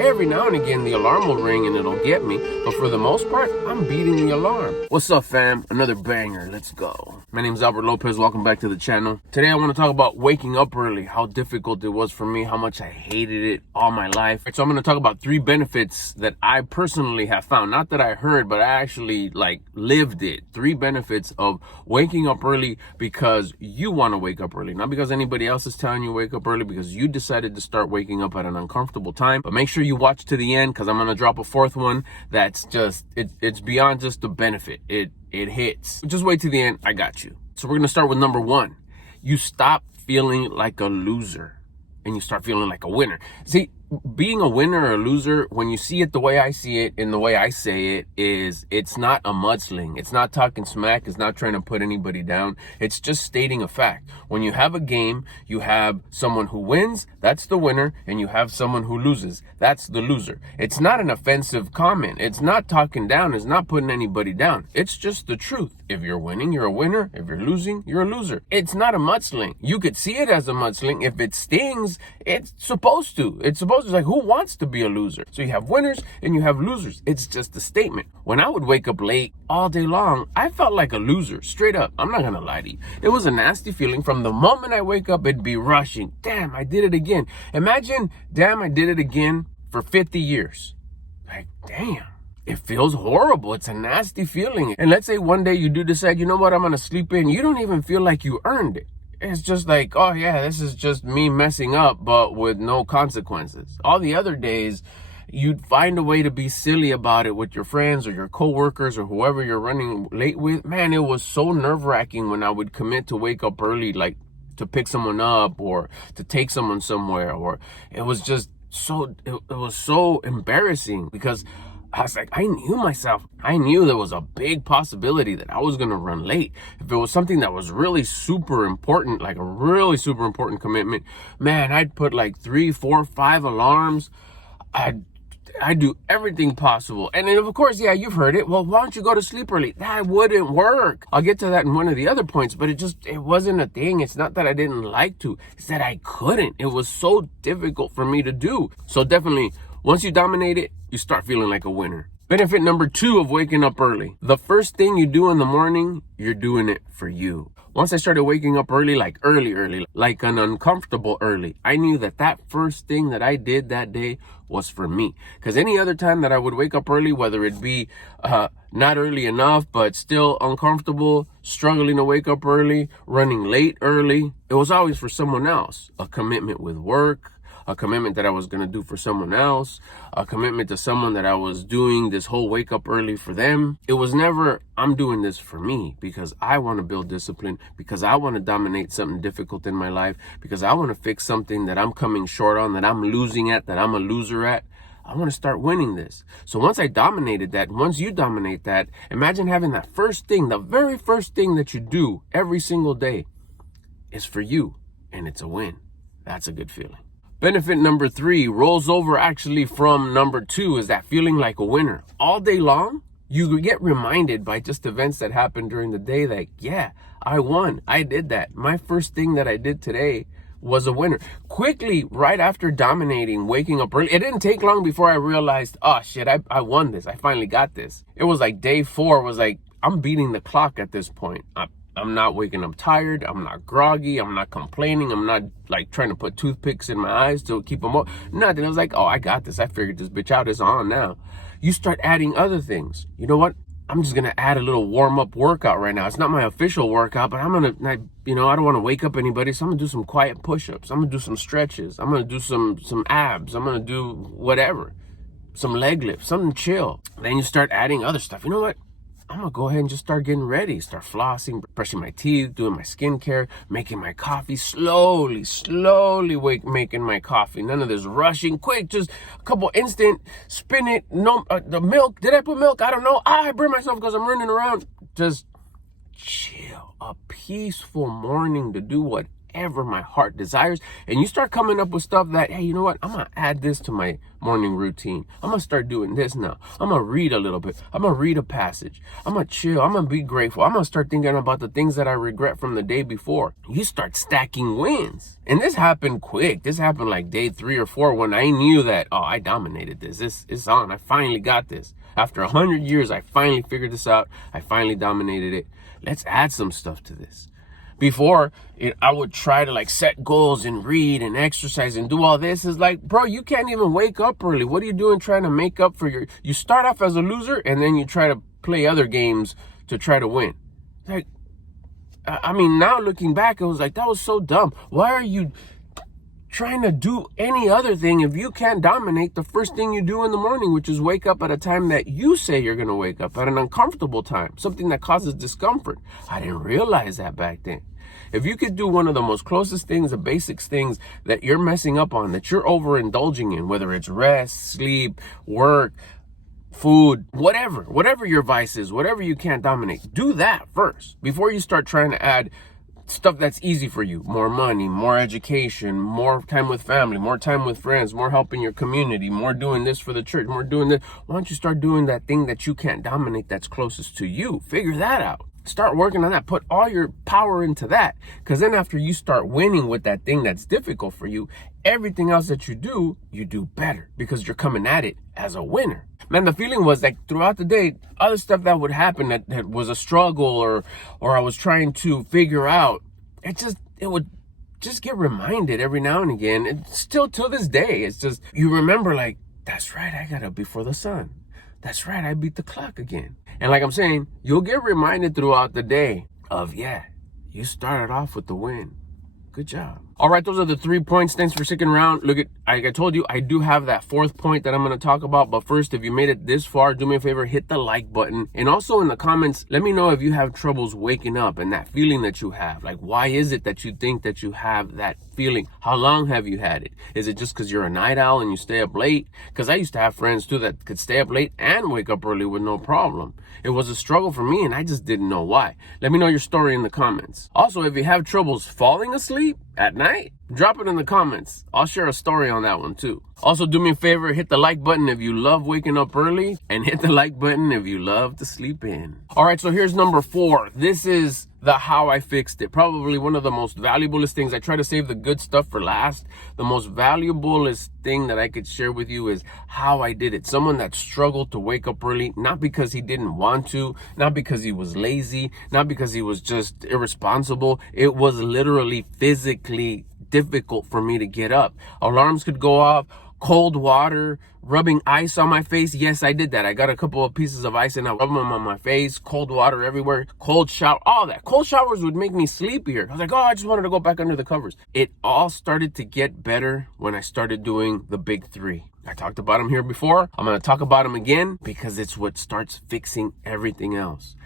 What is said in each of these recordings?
Every now and again, the alarm will ring and it'll get me, but for the most part, I'm beating the alarm. What's up, fam? Another banger. Let's go. My name's Albert Lopez. Welcome back to the channel. Today, I want to talk about waking up early, how difficult it was for me, how much I hated it all my life. So I'm going to talk about 3 benefits that I personally have found. Not that I heard, but I actually lived it. 3 benefits of waking up early because you want to wake up early. Not because anybody else is telling you to wake up early, because you decided to start waking up at an uncomfortable time. But make sure you watch to the end, because I'm going to drop a 4th one that's just, it's beyond just the benefit. It hits. Just wait to the end. I got you. So we're going to start with number 1. You stop feeling like a loser and you start feeling like a winner. See, being a winner or a loser, when you see it the way I see it and the way I say it, is it's not a mudsling. It's not talking smack. It's not trying to put anybody down. It's just stating a fact. When you have a game, you have someone who wins, that's the winner, and you have someone who loses, that's the loser. It's not an offensive comment. It's not talking down. It's not putting anybody down. It's just the truth. If you're winning, you're a winner. If you're losing, you're a loser. It's not a mudsling. You could see it as a mudsling. If it stings, it's supposed to. It's like, who wants to be a loser? So you have winners and you have losers. It's just a statement. When I would wake up late all day long, I felt like a loser, straight up. I'm not gonna lie to you. It was a nasty feeling. From the moment I wake up, it'd be rushing. Damn, I did it again. Imagine, damn, I did it again for 50 years. Like, damn. It feels horrible. It's a nasty feeling. And let's say one day you do decide, you know what, I'm gonna sleep in. You don't even feel like you earned it. It's just like, oh yeah, this is just me messing up, but with no consequences. All the other days, you'd find a way to be silly about it with your friends or your coworkers or whoever you're running late with. Man, it was so nerve-wracking when I would commit to wake up early, like to pick someone up or to take someone somewhere. Or it was just so, it was so embarrassing, because I was like, I knew myself. I knew there was a big possibility that I was going to run late. If it was something that was really super important, like a really super important commitment, man, I'd put like 3, 4, 5 alarms. I'd do everything possible. And then, of course, yeah, you've heard it. Well, why don't you go to sleep early? That wouldn't work. I'll get to that in one of the other points, but it wasn't a thing. It's not that I didn't like to. It's that I couldn't. It was so difficult for me to do. So definitely, once you dominate it, you start feeling like a winner. Benefit number 2 of waking up early. The first thing you do in the morning, you're doing it for you. Once I started waking up early, like early, like an uncomfortable early, I knew that first thing that I did that day was for me. Because any other time that I would wake up early, whether it be not early enough, but still uncomfortable, struggling to wake up early, running late early, it was always for someone else. A commitment with work, a commitment that I was going to do for someone else, a commitment to someone that I was doing this whole wake up early for them. It was never, I'm doing this for me because I want to build discipline, because I want to dominate something difficult in my life, because I want to fix something that I'm coming short on, that I'm losing at, that I'm a loser at. I want to start winning this. So once I dominated that, once you dominate that, imagine having that first thing, the very first thing that you do every single day is for you, and it's a win. That's a good feeling. Benefit number 3 rolls over actually from number 2, is that feeling like a winner. All day long, you get reminded by just events that happened during the day that, yeah, I won. I did that. My first thing that I did today was a winner. Quickly, right after dominating, waking up early, it didn't take long before I realized, oh shit, I won this. I finally got this. It was like day 4 was like, I'm beating the clock at this point. I'm not waking up tired. I'm not groggy. I'm not complaining. I'm not like trying to put toothpicks in my eyes to keep them up. Nothing. It was like, oh, I got this. I figured this bitch out. It's on now. You start adding other things. You know what? I'm just going to add a little warm-up workout right now. It's not my official workout, but I'm going to, I don't want to wake up anybody. So I'm going to do some quiet push-ups. I'm going to do some stretches. I'm going to do some abs. I'm going to do whatever. Some leg lifts, something chill. Then you start adding other stuff. You know what? I'm going to go ahead and just start getting ready. Start flossing, brushing my teeth, doing my skincare, making my coffee, slowly making my coffee. None of this rushing, quick, just a couple instant, spin it. No, the milk, did I put milk? I don't know. I burned myself because I'm running around. Just chill. A peaceful morning to do whatever my heart desires. And you start coming up with stuff that, hey, you know what? I'm going to add this to my morning routine. I'm going to start doing this now. I'm going to read a little bit. I'm going to read a passage. I'm going to chill. I'm going to be grateful. I'm going to start thinking about the things that I regret from the day before. You start stacking wins. And this happened quick. This happened like day 3 or 4 when I knew that, oh, I dominated this. This is on. I finally got this. After 100 years, I finally figured this out. I finally dominated it. Let's add some stuff to this. Before, I would try to like set goals and read and exercise and do all this. It's like, bro, you can't even wake up early. What are you doing trying to make up for you start off as a loser and then you try to play other games to try to win. Like, I mean, now looking back, it was like, that was so dumb. Why are you trying to do any other thing if you can't dominate the first thing you do in the morning, which is wake up at a time that you say you're going to wake up, at an uncomfortable time, something that causes discomfort? I didn't realize that back then. If you could do one of the most closest things, the basics things that you're messing up on, that you're overindulging in, whether it's rest, sleep, work, food, whatever your vice is, whatever you can't dominate, do that first before you start trying to add stuff that's easy for you. More money, more education, more time with family, more time with friends, more help in your community, more doing this for the church, more doing this. Why don't you start doing that thing that you can't dominate that's closest to you? Figure that out. Start working on that. Put all your power into that. Because then after you start winning with that thing that's difficult for you, everything else that you do better because you're coming at it as a winner. Man, the feeling was like throughout the day, other stuff that would happen that was a struggle or I was trying to figure out, it would just get reminded every now and again. And still till this day, it's just, you remember like, that's right, I got up before the sun. That's right, I beat the clock again. And like I'm saying, you'll get reminded throughout the day of, yeah, you started off with the win. Good job. All right, those are the 3 points. Thanks for sticking around. Look, like I told you, I do have that 4th point that I'm going to talk about. But first, if you made it this far, do me a favor, hit the like button. And also in the comments, let me know if you have troubles waking up and that feeling that you have. Like, why is it that you think that you have that feeling? How long have you had it? Is it just because you're a night owl and you stay up late? Because I used to have friends too that could stay up late and wake up early with no problem. It was a struggle for me and I just didn't know why. Let me know your story in the comments. Also, if you have troubles falling asleep at night, drop it in the comments. I'll share a story on that one too. Also, do me a favor, hit the like button if you love waking up early, and hit the like button if you love to sleep in. All right, so here's number 4. This is the how I fixed it. Probably one of the most valuablest things. I try to save the good stuff for last. The most valuablest thing that I could share with you is how I did it. Someone that struggled to wake up early, not because he didn't want to, not because he was lazy, not because he was just irresponsible. It was literally physically difficult for me to get up. Alarms could go off, cold water, rubbing ice on my face. Yes, I did that. I got a couple of pieces of ice and I rubbed them on my face, cold water everywhere, cold shower, all that. Cold showers would make me sleepier. I was like, oh, I just wanted to go back under the covers. It all started to get better when I started doing the big 3. I talked about them here before. I'm going to talk about them again because it's what starts fixing everything else.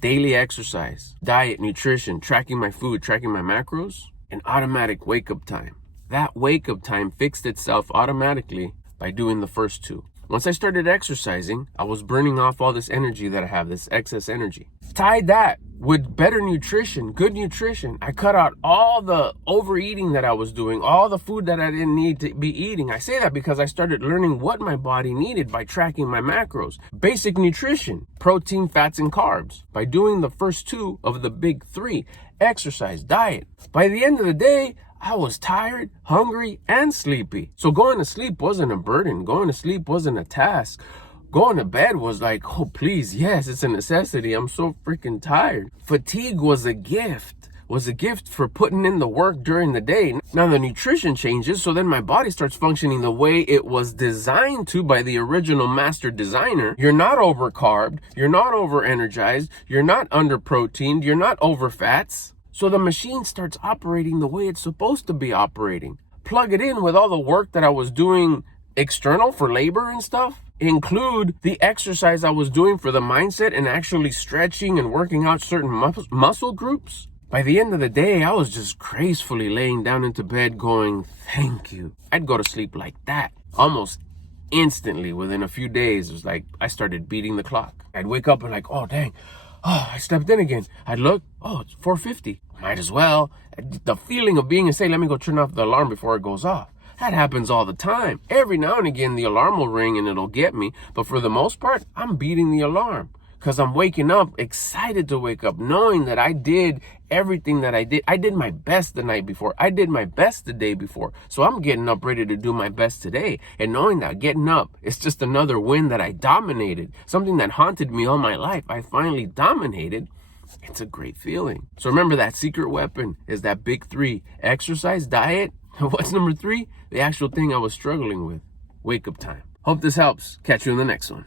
Daily exercise, diet, nutrition, tracking my food, tracking my macros, and automatic wake-up time. That wake-up time fixed itself automatically by doing the first 2. Once I started exercising, I was burning off all this energy that I have, this excess energy. Tied that with better nutrition, good nutrition. I cut out all the overeating that I was doing, all the food that I didn't need to be eating. I say that because I started learning what my body needed by tracking my macros. Basic nutrition, protein, fats, and carbs. By doing the first 2 of the big 3, exercise, diet. By the end of the day, I was tired, hungry, and sleepy. So going to sleep wasn't a burden. Going to sleep wasn't a task. Going to bed was like, oh, please, yes, it's a necessity. I'm so freaking tired. Fatigue was a gift. For putting in the work during the day. Now the nutrition changes, so then my body starts functioning the way it was designed to by the original master designer. You're not over-carbed, you're not over-energized, you're not under-proteined, you're not over-fats. So the machine starts operating the way it's supposed to be operating. Plug it in with all the work that I was doing external for labor and stuff. Include the exercise I was doing for the mindset and actually stretching and working out certain muscle groups. By the end of the day, I was just gracefully laying down into bed going, thank you. I'd go to sleep like that. Almost instantly, within a few days, it was like I started beating the clock. I'd wake up and like, oh, dang, Oh, I stepped in again. I look, oh, it's 4:50. Might as well. The feeling of being insane, let me go turn off the alarm before it goes off. That happens all the time. Every now and again, the alarm will ring and it'll get me. But for the most part, I'm beating the alarm because I'm waking up excited to wake up, knowing that I did everything that I did. I did my best the night before. I did my best the day before. So I'm getting up ready to do my best today. And knowing that getting up is just another win that I dominated, something that haunted me all my life, I finally dominated. It's a great feeling. So remember, that secret weapon is that big 3: exercise, diet. What's number 3? The actual thing I was struggling with: wake up time. Hope this helps. Catch you in the next one.